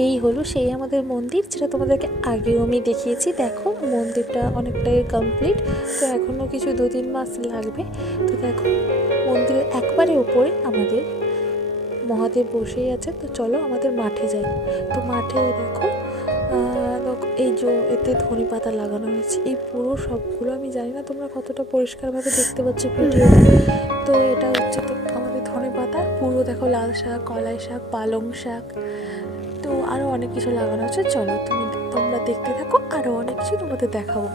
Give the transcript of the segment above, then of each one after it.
এই হলো সেই আমাদের মন্দির, যেটা তোমাদেরকে আগেও আমি দেখিয়েছি। দেখো মন্দিরটা অনেকটাই কমপ্লিট, তো এখনও কিছু 2-3 মাস লাগবে। তো দেখো মন্দিরের একবারে উপরে আমাদের মহাদেব বসেই আছে। তো চলো আমাদের মাঠে যাই। তো মাঠে দেখো এই যে এতে ধনে পাতা লাগানো হয়েছে, এই পুরো সবগুলো, আমি জানি না তোমরা কতটা পরিষ্কারভাবে দেখতে পাচ্ছ ভিডিওতে। তো এটা হচ্ছে তো আমাদের ধনে পাতা পুরো, দেখো লাল শাক, কলাই শাক, পালং শাক, তো আরও অনেক কিছু লাগানো আছে। চলো তোমরা দেখতে থাকো, আরও অনেক কিছু তোমাদের দেখাবো।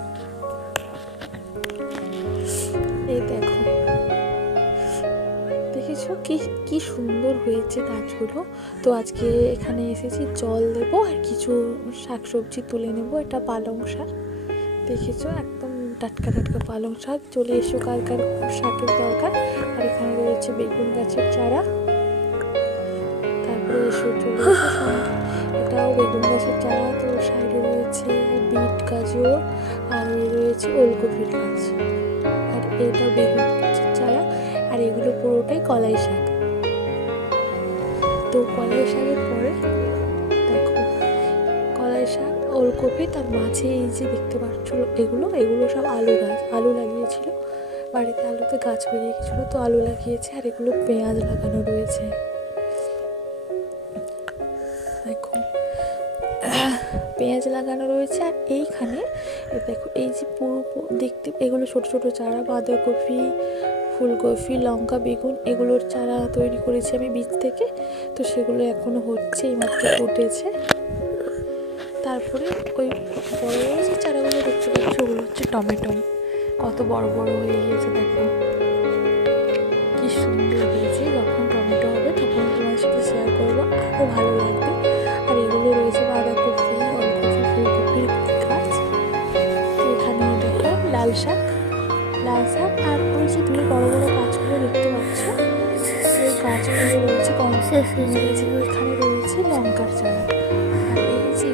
এই দেখো, দেখেছো কি সুন্দর হয়েছে গাছগুলো। তো আজকে এখানে এসেছি জল দেবো আর কিছু শাকসবজি তুলে নেব। এটা পালং শাক, দেখেছো একদম টাটকা টাটকা পালং শাক। চলে এসো কার কার শাকের দরকার। আর এখানে রয়েছে বেগুন গাছের চারা। তারপরে এসো চলে এসো, এটাও বেগুন গাছের চারা। তো সাইডে রয়েছে বিট, গাজর, আর রয়েছে ওলকপির গাছ। আর এটাও বেগুন গাছের চারা। আর এগুলো পুরোটাই কলাই শাক। তো কলাই শাকের পরে দেখো কলাই শাক, ওলকপি, তার মাঝে এই যে দেখতে পাচ্ছ এগুলো সব আলু গাছ। আলু লাগিয়েছিল বাড়িতে, আলুতে গাছ বেরিয়ে গেছিলো, তো আলু লাগিয়েছে। আর এগুলো পেঁয়াজ লাগানো রয়েছে। দেখো পেঁয়াজ লাগানো রয়েছে। আর এইখানে দেখো এই যে পুরো দেখতে, এগুলো ছোট ছোট চারা, বাঁধাকপি, ফুলকপি, লঙ্কা, বেগুন, এগুলোর চারা তৈরি করেছি আমি বীজ থেকে। তো সেগুলো এখনও হচ্ছে, এইমাত্র ফুটেছে। তারপরে ওই বড় বড় যে চারাগুলো দেখতে পাচ্ছ, ওগুলো হচ্ছে টমেটো। কত বড় বড় হয়ে গিয়েছে, দেখো কি সুন্দর হয়েছে। যখন টমেটো হবে তখন তোমার সাথে শেয়ার করবো, আরও ভালো লাগবে। আর এগুলো রয়েছে বাঁধাকপি, ওলকপি, ফুলকপির গাছ। তো এখানে দেখো লাল শাক, আর ওই যে দুই বড় বড় গাছগুলো দেখতে পাচ্ছ, ওই গাছগুলো রয়েছে এখানে রয়েছে লঙ্কার চারা। আর এই যে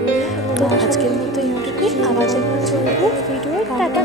তো আজকের মতো ইউটিউবে আবার যখন চলবো ভিডিও, টাটা।